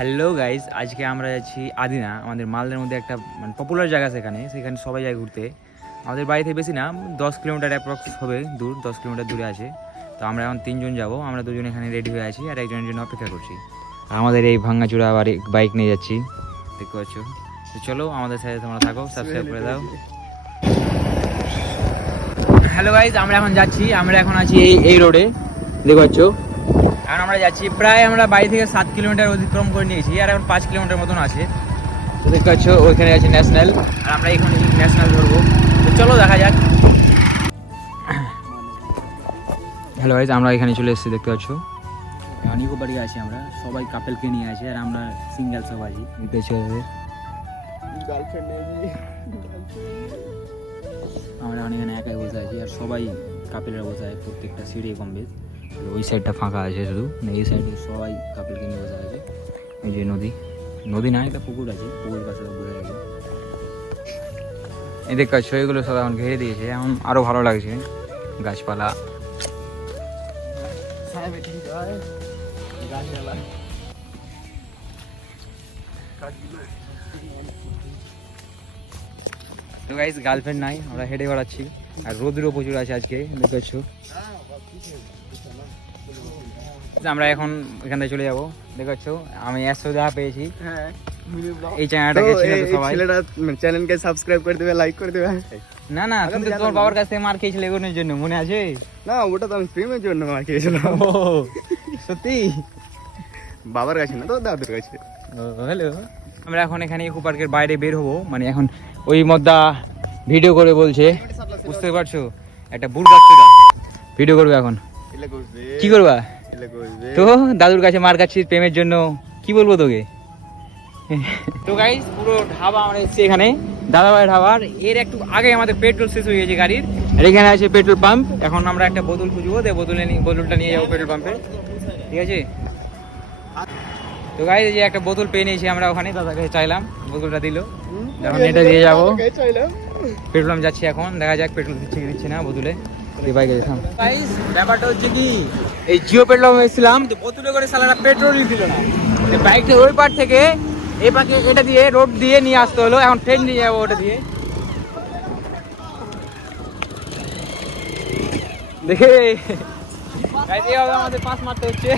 Hello guys, আজকে আমরা যাচ্ছি আদিনা। আমাদের মালদার মধ্যে একটা পপুলার জায়গা, সেখানে সবাই যায় ঘুরতে। আমাদের বাড়ি থেকে বেশি না, 10 কিলোমিটার অ্যাপ্রক্স হবে দূর, 10 কিলোমিটার দূরে আছে। তো আমরা এখন 3 জন যাবো। আমরা 2 জন এখানে রেডি হয়ে আছি আর একজনের জন্য অপেক্ষা করছি। আর আমাদের এই ভাঙাচূড়া আবার বাইক নিয়ে যাচ্ছি, দেখতে পাচ্ছ। তো চলো আমাদের সাথে তোমরা থাকো, সাবস্ক্রাইব করে দাও। হ্যালো গাইজ, আমরা এখন যাচ্ছি। আমরা এখন আছি এই রোডে, দেখতে পাচ্ছ। এখন আমরা যাচ্ছি, প্রায় আমরা বাড়ি থেকে 7 কিলোমিটার অতিক্রম করে নিয়েছি, আর এখন 5 কিলোমিটার মতন আছে। তো দেখতে পাচ্ছ ওইখানে আছে ন্যাশনাল, আর আমরা এখানে ন্যাশনাল ধরবো। তো চলো দেখা যাক। হ্যালো গাইজ, আমরা এখানে চলে এসেছি, দেখতে পাচ্ছ। অনেক বাড়ি আছি আমরা, সবাই কাপেলকে নিয়ে আছি, আর আমরা সিঙ্গেল সব আছি, দেখতে পাচ্ছ। আমরা এখানে একাই বসে আছি, আর সবাই কাপেলরা বসে আছে, প্রত্যেকটা সিঁড়ি কম বেশ। ওই সাইডটা ফাঁকা আছে শুধু, এই সাইডে সবাই কাপেলকে নিয়ে বসে আছে। এই যে নদী না, এটা পুকুর আছে, পুকুর পাশে বসে আছে। এই দেখ এগুলো সব এখন ঘিরে দিয়েছে, এখন আরো ভালো লাগছে গাছপালা। তো গাইস, গার্লফ্রেন্ড নাই, আমরা হেঁটে বেড়াচ্ছি, আর রোদও প্রচুর আছে আজকে, দেখতে পাচ্ছ। আমরা এখন এখান থেকে চলে যাবো, দেখতে পাচ্ছ। আমি 100 দেখা পেয়েছি। এই চ্যানেলটাকে সবাই চ্যানেলকে সাবস্ক্রাইব করে দেবে, লাইক করে দেবে। না না, তুমি তো তোমার বাবার কাছ থেকে মার খেয়েছিলে এগোনোর জন্য, মনে আছে? না, ওটা তো আমি প্রেমের জন্য মার খেয়েছিলাম। সত্যি? বাবার কাছে না, তো দাদুর কাছে। হ্যালো, আমরা এখন এখানে ইকো পার্কের বাইরে বের হবো, মানে এখন ওই মধ্যা ভিডিও করে বলছে, বুঝতে পারছো? একটা বুড় বাচ্চারা ভিডিও করবে এখন। কি করবা? তো দাদুর কাছে মার খাচ্ছিস প্রেমের জন্য, কি বলবো তোকে? তো গাইস, পুরো ঢাবা আমরা এসেছি এখানে, দাদাভাই ঢাবার। এর একটু আগে আমাদের পেট্রোল শেষ হয়ে গেছে গাড়ির, আর এখানে আছে পেট্রোল পাম্প। এখন আমরা একটা বোতল খুঁজবো, বোতলটা নিয়ে যাবো পেট্রোল পাম্পে, ঠিক আছে? তো গাইস, এই যে একটা বোতল পেয়ে নিয়েছি আমরা ওখানে, দাদার কাছে চাইলাম, বোতলটা দিল। এখন এটা দিয়ে যাবো পেট্রোল পাম্প, যাচ্ছি এখন, দেখা যাক পেট্রোল দিচ্ছে কি দিচ্ছে না বোতলে। গাইস, ব্যাপারটা হচ্ছে কি, এই জিও পেট্রোল পাম্পে এসেছিলাম, তো বোতলে করে সালারা পেট্রোলই দিল না। বাইকটা ওই পার থেকে এই পাকে এটা দিয়ে রোড দিয়ে নিয়ে আসতে হলো, এখন ট্রেন নিয়ে যাবো ওটা দিয়ে। দেখে এইভাবে আমাদের পাস মারতে হচ্ছে।